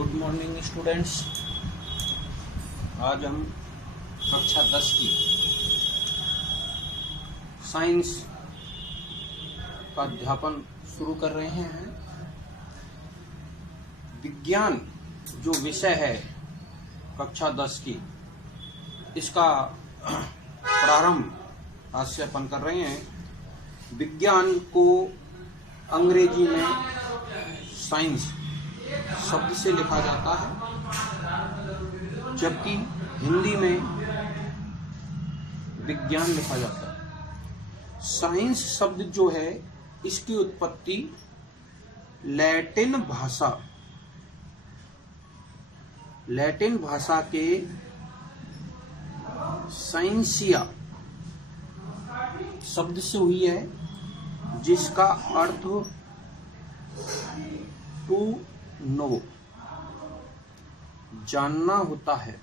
Good morning students. आज हम कक्षा 10 की साइंस का अध्यापन शुरू कर रहे हैं। विज्ञान जो विषय है कक्षा 10 की, इसका प्रारंभ आज से अपन कर रहे हैं। विज्ञान को अंग्रेजी में साइंस शब्द से लिखा जाता है, जबकि हिंदी में विज्ञान लिखा जाता है। साइंस शब्द जो है, इसकी उत्पत्ति लैटिन भाषा के साइंसिया शब्द से हुई है, जिसका अर्थ टू नो, जानना होता है।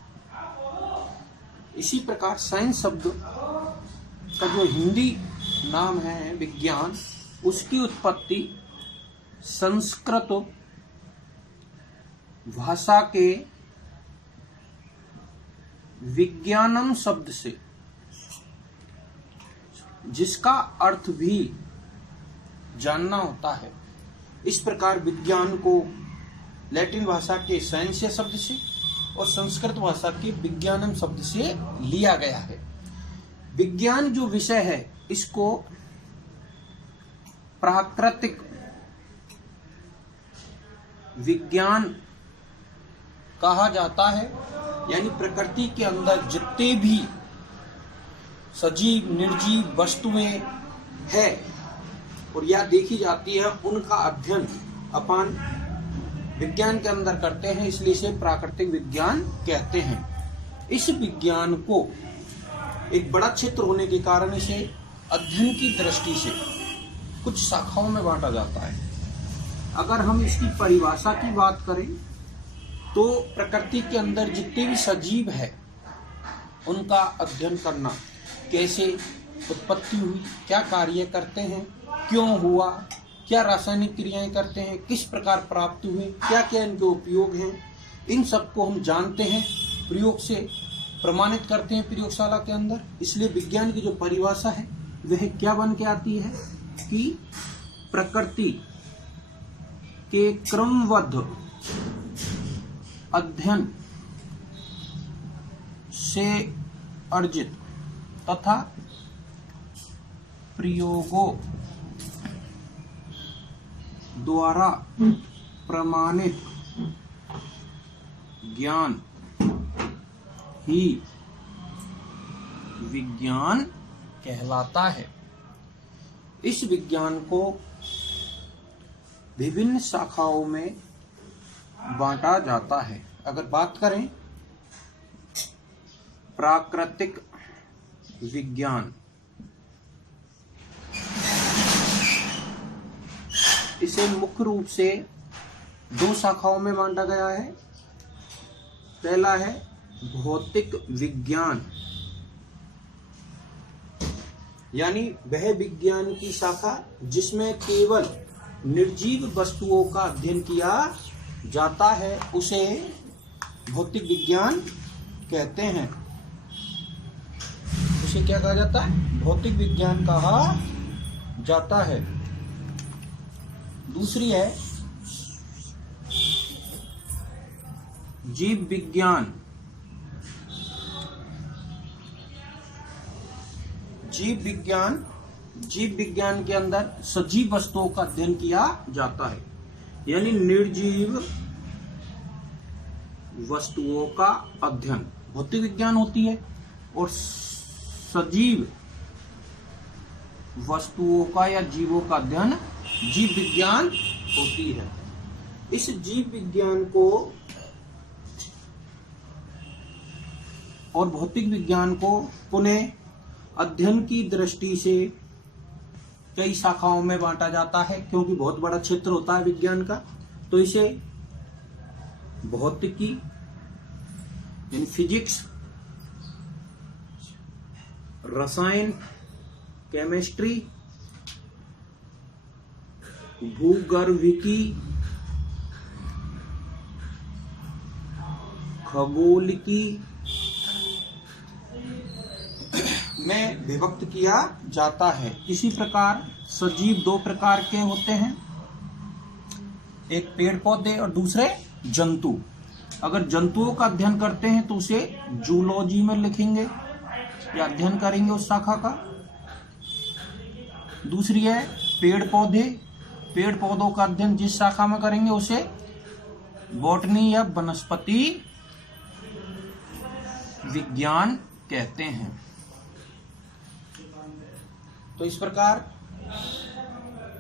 इसी प्रकार साइंस शब्द का जो हिंदी नाम है विज्ञान, उसकी उत्पत्ति संस्कृत भाषा के विज्ञानम शब्द से, जिसका अर्थ भी जानना होता है। इस प्रकार विज्ञान को लैटिन भाषा के साइंसिया शब्द से और संस्कृत भाषा के विज्ञानम शब्द से लिया गया है। विज्ञान जो विषय है, इसको प्राकृतिक विज्ञान कहा जाता है। यानी प्रकृति के अंदर जितने भी सजीव निर्जीव वस्तुएं हैं और या देखी जाती है, उनका अध्ययन अपन विज्ञान के अंदर करते हैं, इसलिए इसे प्राकृतिक विज्ञान कहते हैं। इस विज्ञान को एक बड़ा क्षेत्र होने के कारण इसे अध्ययन की दृष्टि से कुछ शाखाओं में बांटा जाता है। अगर हम इसकी परिभाषा की बात करें तो प्रकृति के अंदर जितने भी सजीव है, उनका अध्ययन करना, कैसे उत्पत्ति हुई, क्या कार्य करते हैं, क्यों हुआ, क्या रासायनिक क्रियाएं करते हैं, किस प्रकार प्राप्त हुए, क्या क्या इनके उपयोग हैं, इन सबको हम जानते हैं, प्रयोग से प्रमाणित करते हैं प्रयोगशाला के अंदर। इसलिए विज्ञान की जो परिभाषा है वह क्या बन के आती है कि प्रकृति के क्रमबद्ध अध्ययन से अर्जित तथा प्रयोगों द्वारा प्रमाणित ज्ञान ही विज्ञान कहलाता है। इस विज्ञान को विभिन्न शाखाओं में बांटा जाता है। अगर बात करें प्राकृतिक विज्ञान, इसे मुख्य रूप से दो शाखाओं में बांटा गया है। पहला है भौतिक विज्ञान, यानी वह विज्ञान की शाखा जिसमें केवल निर्जीव वस्तुओं का अध्ययन किया जाता है, उसे भौतिक विज्ञान कहते हैं। उसे क्या कहा जाता है? भौतिक विज्ञान कहा जाता है। दूसरी है जीव विज्ञान। जीव विज्ञान के अंदर सजीव वस्तुओं का अध्ययन किया जाता है, यानी निर्जीव वस्तुओं का अध्ययन भौतिक विज्ञान होती है, और सजीव वस्तुओं का या जीवों का अध्ययन जीव विज्ञान होती है। इस जीव विज्ञान को और भौतिक विज्ञान को पुनः अध्ययन की दृष्टि से कई शाखाओं में बांटा जाता है, क्योंकि बहुत बड़ा क्षेत्र होता है विज्ञान का। तो इसे भौतिकी यानी फिजिक्स, रसायन, केमिस्ट्री, भूगर्भिकी, खगोलिकी में विभक्त किया जाता है। इसी प्रकार सजीव दो प्रकार के होते हैं, एक पेड़ पौधे और दूसरे जंतु। अगर जंतुओं का अध्ययन करते हैं तो उसे जूलॉजी में लिखेंगे या अध्ययन करेंगे उस शाखा का। दूसरी है पेड़ पौधे, पेड़ पौधों का अध्ययन जिस शाखा में करेंगे उसे बॉटनी या वनस्पति विज्ञान कहते हैं। तो इस प्रकार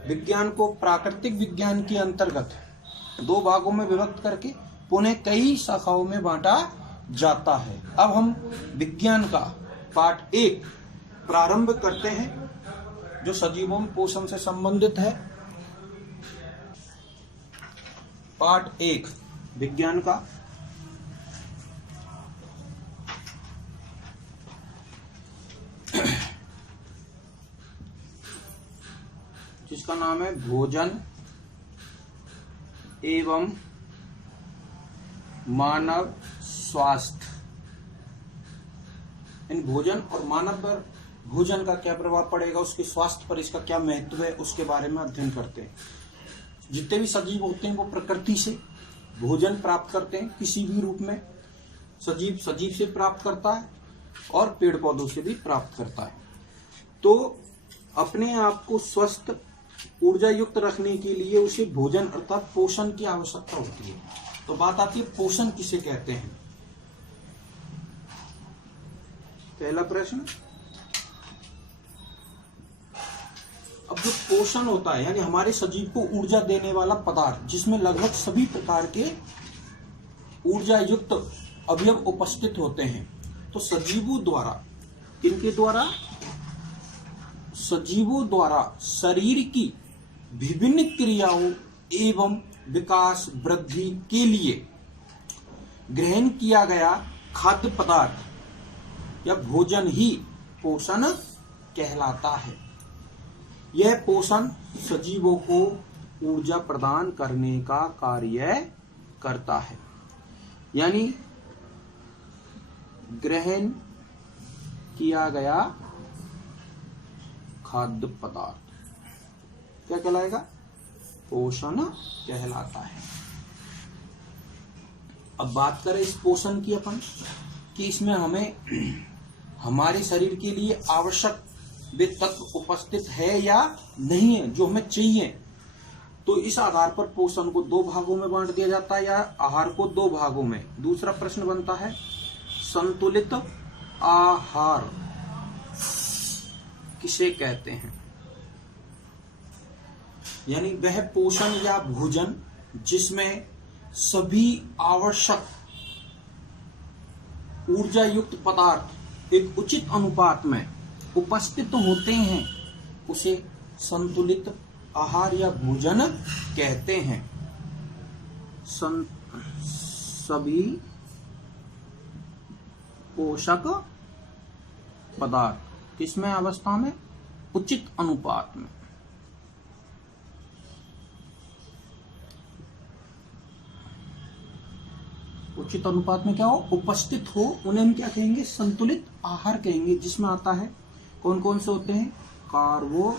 विज्ञान को प्राकृतिक विज्ञान के अंतर्गत दो भागों में विभक्त करके पुनः कई शाखाओं में बांटा जाता है। अब हम विज्ञान का पार्ट 1 प्रारंभ करते हैं, जो सजीवों में पोषण से संबंधित है। पार्ट 1 विज्ञान का। जिसका नाम है भोजन एवं मानव स्वास्थ्य। इन भोजन और मानव पर भोजन का क्या प्रभाव पड़ेगा, उसके स्वास्थ्य पर इसका क्या महत्व है, उसके बारे में अध्ययन करते हैं। जितने भी सजीव होते हैं वो प्रकृति से भोजन प्राप्त करते हैं किसी भी रूप में। सजीव सजीव से प्राप्त करता है और पेड़ पौधों से भी प्राप्त करता है। तो अपने आप को स्वस्थ ऊर्जा युक्त रखने के लिए उसे भोजन अर्थात पोषण की आवश्यकता होती है। तो बात आती है पोषण किसे कहते हैं। पहला प्रश्न, अब जो पोषण होता है यानी हमारे शरीर को ऊर्जा देने वाला पदार्थ, जिसमें लगभग सभी प्रकार के ऊर्जा युक्त अवयव उपस्थित होते हैं। तो सजीवों द्वारा, इनके द्वारा सजीवों द्वारा शरीर की विभिन्न क्रियाओं एवं विकास वृद्धि के लिए ग्रहण किया गया खाद्य पदार्थ या भोजन ही पोषण कहलाता है। यह पोषण सजीवों को ऊर्जा प्रदान करने का कार्य करता है। यानी ग्रहण किया गया खाद्य पदार्थ क्या कहलाएगा, पोषण कहलाता है। अब बात करें इस पोषण की अपन कि इसमें हमें हमारे शरीर के लिए आवश्यक वे तत्व उपस्थित है या नहीं है जो हमें चाहिए। तो इस आधार पर पोषण को दो भागों में बांट दिया जाता है या आहार को दो भागों में। दूसरा प्रश्न बनता है संतुलित आहार किसे कहते हैं। यानी वह पोषण या भोजन जिसमें सभी आवश्यक ऊर्जा युक्त पदार्थ एक उचित अनुपात में उपस्थित होते हैं, उसे संतुलित आहार या भोजन कहते हैं। सभी पोषक पदार्थ किसमें अवस्था में, उचित अनुपात में। उचित अनुपात में क्या हो, उपस्थित हो, उन्हें हम क्या कहेंगे, संतुलित आहार कहेंगे। जिसमें आता है कौन कौन से होते हैं, कार्बोहाइड्रेट,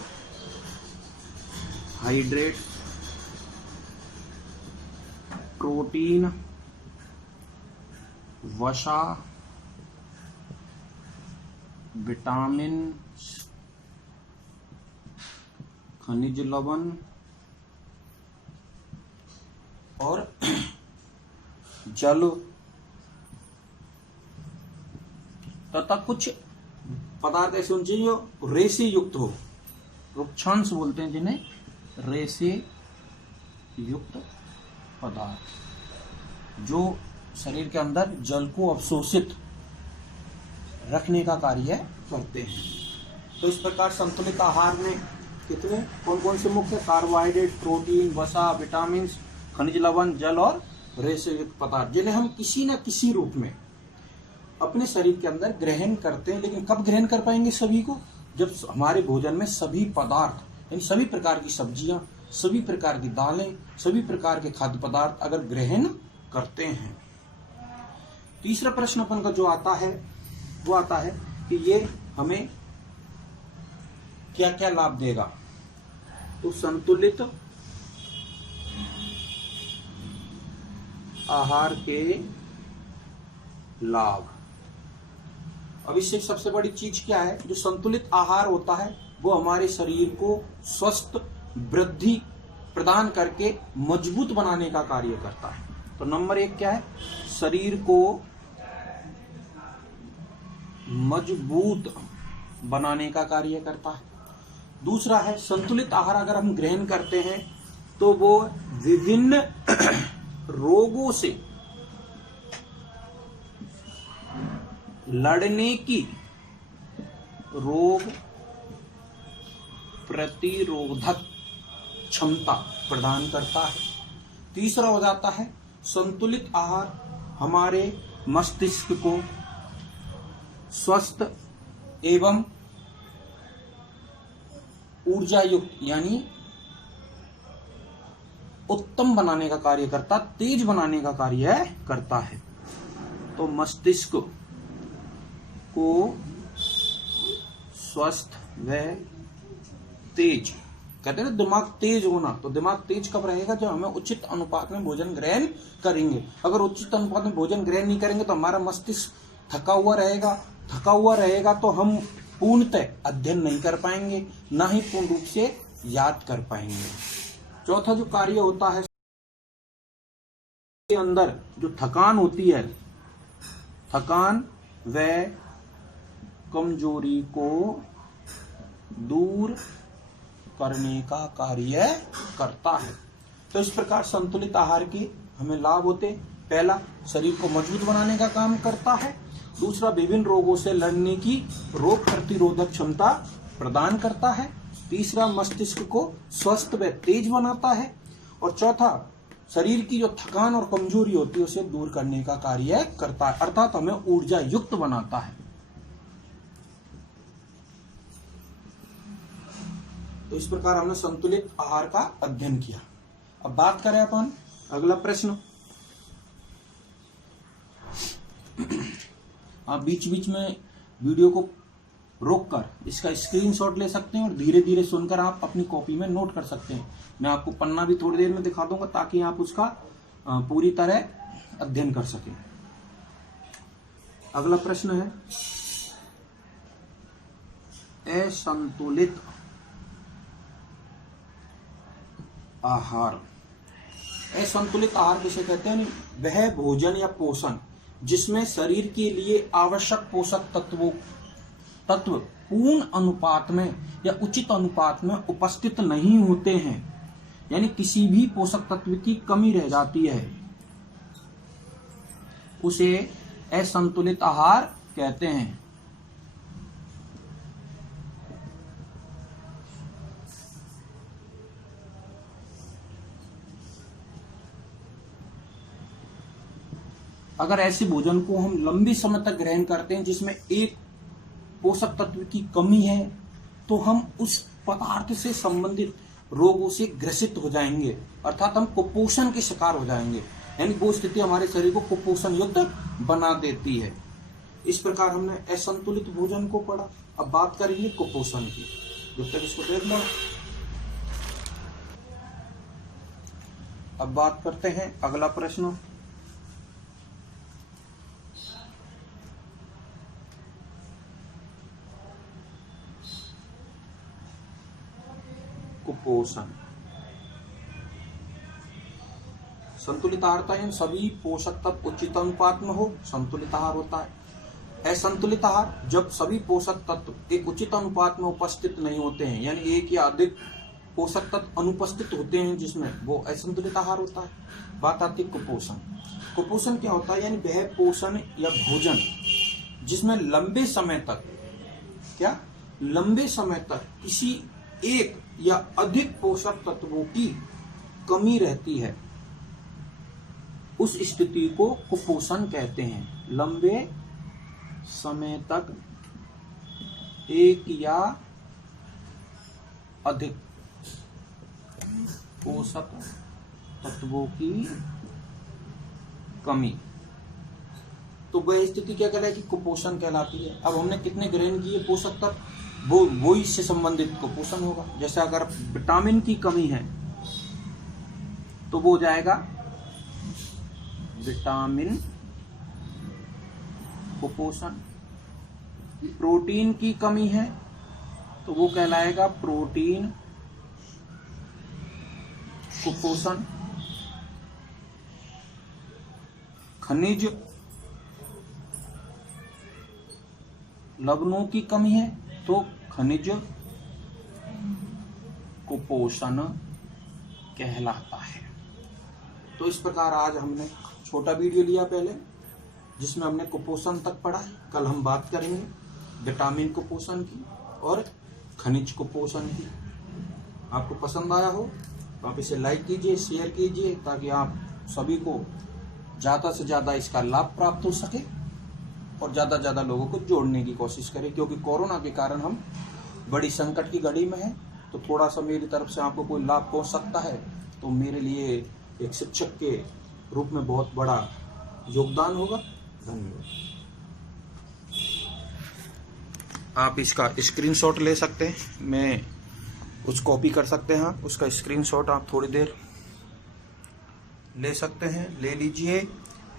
प्रोटीन, वसा, विटामिन, खनिज लवण और जल तथा कुछ पदार्थ ऐसे होने चाहिए जो रेसे युक्त हो। रुक्षांश बोलते हैं जिन्हें, रेसे युक्त पदार्थ जो शरीर के अंदर जल को अवशोषित रखने का कार्य करते हैं। तो इस प्रकार संतुलित आहार में कितने कौन कौन से मुख्य, कार्बोहाइड्रेट, प्रोटीन, वसा, विटामिन, खनिज लवण, जल और रेसे युक्त पदार्थ, जिन्हें हम किसी न किसी रूप में अपने शरीर के अंदर ग्रहण करते हैं। लेकिन कब ग्रहण कर पाएंगे सभी को, जब हमारे भोजन में सभी पदार्थ यानी सभी प्रकार की सब्जियां, सभी प्रकार की दालें, सभी प्रकार के खाद्य पदार्थ अगर ग्रहण करते हैं। तीसरा प्रश्न अपन का जो आता है वो आता है कि ये हमें क्या क्या लाभ देगा। तो संतुलित आहार के लाभ। अब इससे सबसे बड़ी चीज क्या है, जो संतुलित आहार होता है वो हमारे शरीर को स्वस्थ वृद्धि प्रदान करके मजबूत बनाने का कार्य करता है। तो नंबर 1 क्या है, शरीर को मजबूत बनाने का कार्य करता है। दूसरा है, संतुलित आहार अगर हम ग्रहण करते हैं तो वो विभिन्न रोगों से लड़ने की रोग प्रतिरोधक क्षमता प्रदान करता है। तीसरा हो जाता है, संतुलित आहार हमारे मस्तिष्क को स्वस्थ एवं ऊर्जा युक्त यानी उत्तम बनाने का कार्य करता, तेज बनाने का कार्य करता है। तो मस्तिष्क को स्वस्थ व तेज, कहते हैं ना दिमाग तेज होना, तो दिमाग तेज कब रहेगा, जब हमें उचित अनुपात में भोजन ग्रहण करेंगे। अगर उचित अनुपात में भोजन ग्रहण नहीं करेंगे तो हमारा मस्तिष्क थका हुआ रहेगा तो हम पूर्णतः अध्ययन नहीं कर पाएंगे, ना ही पूर्ण रूप से याद कर पाएंगे। चौथा जो कार्य होता है के अंदर, जो थकान होती है, थकान व कमजोरी को दूर करने का कार्य करता है। तो इस प्रकार संतुलित आहार के हमें लाभ होते, पहला शरीर को मजबूत बनाने का काम करता है, दूसरा विभिन्न रोगों से लड़ने की रोग प्रतिरोधक क्षमता प्रदान करता है, तीसरा मस्तिष्क को स्वस्थ व तेज बनाता है, और चौथा शरीर की जो थकान और कमजोरी होती है उसे दूर करने का कार्य करता है, अर्थात हमें ऊर्जा युक्त बनाता है। तो इस प्रकार हमने संतुलित आहार का अध्ययन किया। अब बात करें अपन अगला प्रश्न। आप बीच बीच में वीडियो को रोककर इसका स्क्रीनशॉट ले सकते हैं और धीरे धीरे सुनकर आप अपनी कॉपी में नोट कर सकते हैं। मैं आपको पन्ना भी थोड़ी देर में दिखा दूंगा ताकि आप उसका पूरी तरह अध्ययन कर सकें। अगला प्रश्न है, असंतुलित आहार। असंतुलित आहार किसे कहते हैं, वह भोजन या पोषण जिसमें शरीर के लिए आवश्यक पोषक तत्व पूर्ण अनुपात में या उचित अनुपात में उपस्थित नहीं होते हैं, यानी किसी भी पोषक तत्व की कमी रह जाती है, उसे असंतुलित आहार कहते हैं। अगर ऐसे भोजन को हम लंबे समय तक ग्रहण करते हैं जिसमें एक पोषक तत्व की कमी है, तो हम उस पदार्थ से संबंधित रोगों से ग्रसित हो जाएंगे, अर्थात हम कुपोषण के शिकार हो जाएंगे, यानी वो स्थिति हमारे शरीर को कुपोषण युक्त बना देती है। इस प्रकार हमने असंतुलित भोजन को पढ़ा। अब बात करेंगे कुपोषण की। जब तक इसको देख लो, अब बात करते हैं अगला प्रश्न। कुपोषण। संतुलित आहार इन सभी पोषक तत्व उचित अनुपात में हो, संतुलित आहार होता है। असंतुलित आहार जब सभी पोषक तत्व एक उचित अनुपात में उपस्थित नहीं होते हैं, यानी एक या अधिक पोषक तत्व अनुपस्थित होते हैं जिसमें, वो असंतुलित आहार होता है। बात आती है कुपोषण। कुपोषण क्या होता है, यानी वह पोषण या भोजन जिसमें लंबे समय तक किसी एक या अधिक पोषक तत्वों की कमी रहती है, उस स्थिति को कुपोषण कहते हैं। लंबे समय तक एक या अधिक पोषक तत्वों की कमी, तो वह स्थिति क्या कहलाएगी? कुपोषण कहलाती है। अब हमने कितने ग्रहण किए पोषक तत्व, वो इससे संबंधित कुपोषण होगा। जैसे अगर विटामिन की कमी है तो वो हो जाएगा विटामिन कुपोषण। प्रोटीन की कमी है तो वो कहलाएगा प्रोटीन कुपोषण। खनिज लवणों की कमी है तो खनिज कुपोषण कहलाता है। तो इस प्रकार आज हमने छोटा वीडियो लिया पहले, जिसमें हमने कुपोषण तक पढ़ा। कल हम बात करेंगे विटामिन कुपोषण की और खनिज कुपोषण की। आपको पसंद आया हो तो आप इसे लाइक कीजिए, शेयर कीजिए, ताकि आप सभी को ज़्यादा से ज़्यादा इसका लाभ प्राप्त हो सके और ज़्यादा से ज़्यादा लोगों को जोड़ने की कोशिश करें। क्योंकि कोरोना के कारण हम बड़ी संकट की घड़ी में हैं, तो थोड़ा सा मेरी तरफ से आपको कोई लाभ पहुंच सकता है तो मेरे लिए एक शिक्षक के रूप में बहुत बड़ा योगदान होगा। धन्यवाद। आप इसका स्क्रीनशॉट ले सकते हैं, मैं कुछ कॉपी कर सकते हैं। उसका स्क्रीनशॉट आप थोड़ी देर ले सकते हैं, ले लीजिए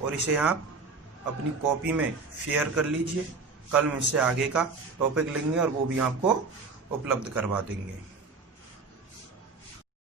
और इसे आप अपनी कॉपी में शेयर कर लीजिए। कल में इससे आगे का टॉपिक लेंगे और वो भी आपको उपलब्ध करवा देंगे।